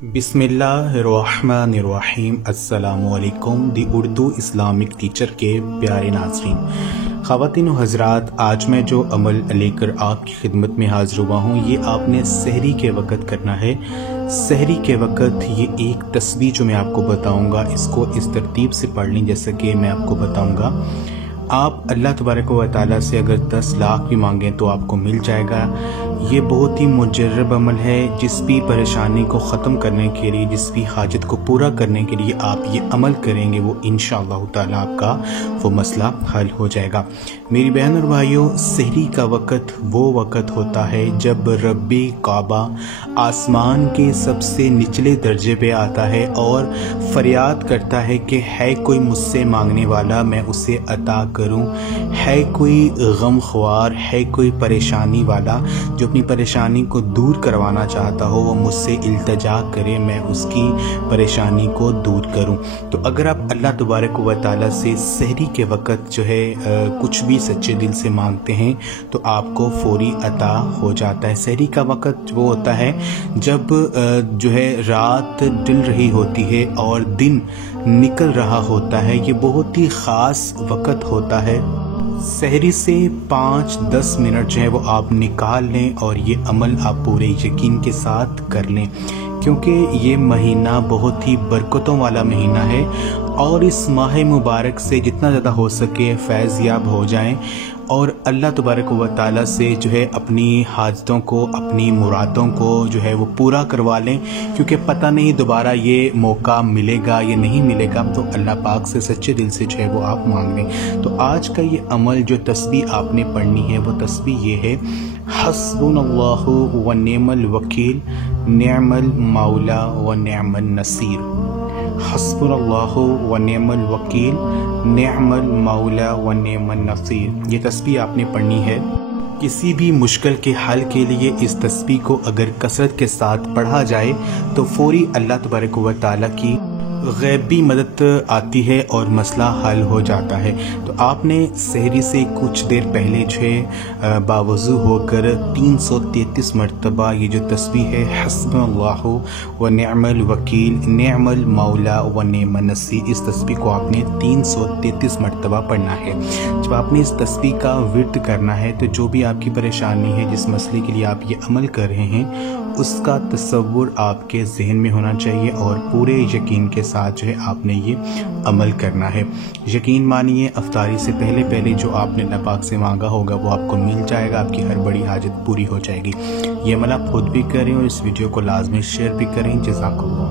बिस्मिल्लाहिर्रहमानिर्रहीम। अस्सलामुअलैकुम। दी Urdu Islamic teacher के प्यारे नाज़रीन, ख़वातीन व हज़रात, आज मैं जो अमल लेकर आपकी खिदमत में हाज़िर हुआ हूँ, ये आपने सहरी के वक़्त करना है। सहरी के वक़्त ये एक तस्बीह जो मैं आपको बताऊँगा, इसको इस तरतीब से पढ़ लें जैसे कि मैं आपको बताऊँगा। आप अल्लाह तबारक व तआला से अगर 10 लाख भी मांगें तो आपको मिल जाएगा। ये बहुत ही मुजर्रब अमल है। जिस भी परेशानी को ख़त्म करने के लिए, जिस भी हाजत को पूरा करने के लिए आप ये अमल करेंगे, वो इंशाअल्लाह ताला आपका वो मसला हल हो जाएगा। मेरी बहन और भाइयों, सहरी का वक़्त वो वक़्त होता है जब रब्बे काबा आसमान के सबसे निचले दर्जे पे आता है और फरियाद करता है कि है कोई मुझसे मांगने वाला, मैं उसे अता करूं। है कोई गमख्वार, है कोई परेशानी वाला जो अपनी परेशानी को दूर करवाना चाहता हो, वो मुझसे इल्तिजा करे, मैं उसकी परेशानी को दूर करूं। तो अगर आप अल्लाह तबारक व तआला से सहरी के वक़्त जो है कुछ भी सच्चे दिल से मांगते हैं तो आपको फौरी अता हो जाता है। सहरी का वक़्त वो होता है जब जो है रात ढल रही होती है और दिन निकल रहा होता है। ये बहुत ही ख़ास वक़्त होता है। सहरी से 5-10 मिनट जो है वो आप निकाल लें और ये अमल आप पूरे यकीन के साथ कर लें, क्योंकि ये महीना बहुत ही बरकतों वाला महीना है और इस माह मुबारक से जितना ज़्यादा हो सके फैज़ याब हो जाएं और अल्लाह तबारक व तआला से जो है अपनी हाजतों को, अपनी मुरादों को जो है वो पूरा करवा लें, क्योंकि पता नहीं दोबारा ये मौका मिलेगा या नहीं मिलेगा। तो अल्लाह पाक से सच्चे दिल से जो है वो आप मांग लें। तो आज का ये अमल, जो तस्बीह आपने पढ़नी है, वो तस्बीह ये है: हस्बुनल्लाहु व निअमल वकील, निअमल मौला व निअमन नसीर। हस्बुनल्लाहु व निअमल वकील, निअमल मौला व निअमन नसीर। ये तस्बीह आपने पढ़नी है। किसी भी मुश्किल के हल के लिए इस तस्बीह को अगर कसरत के साथ पढ़ा जाए तो फौरी अल्लाह तबारक व तआला की गैबी मदद आती है और मसला हल हो जाता है। तो आपने सहरी से कुछ देर पहले जो है बावज़ू होकर 333 मरतबा ये जो तस्बीह है, हस्बुनल्लाहु व निअमल वकील, निअमल मौला व निअमन नसीर, इस तस्बीह को आपने 333 मरतबा पढ़ना है। जब आपने इस तस्बीह का विर्द करना है तो जो भी आपकी परेशानी है, जिस मसले के लिए आप ये अमल कर रहे हैं, उसका तसव्वुर आपके जहन में होना चाहिए और पूरे यकीन के साथ जो है आपने ये अमल करना है। यकीन मानिए, अफ्तारी से पहले पहले जो आपने अल्लाह पाक से मांगा होगा वो आपको मिल जाएगा, आपकी हर बड़ी हाजत पूरी हो जाएगी। ये अमल आप खुद भी करें और इस वीडियो को लाजमी शेयर भी करें। जज़ाकल्लाह।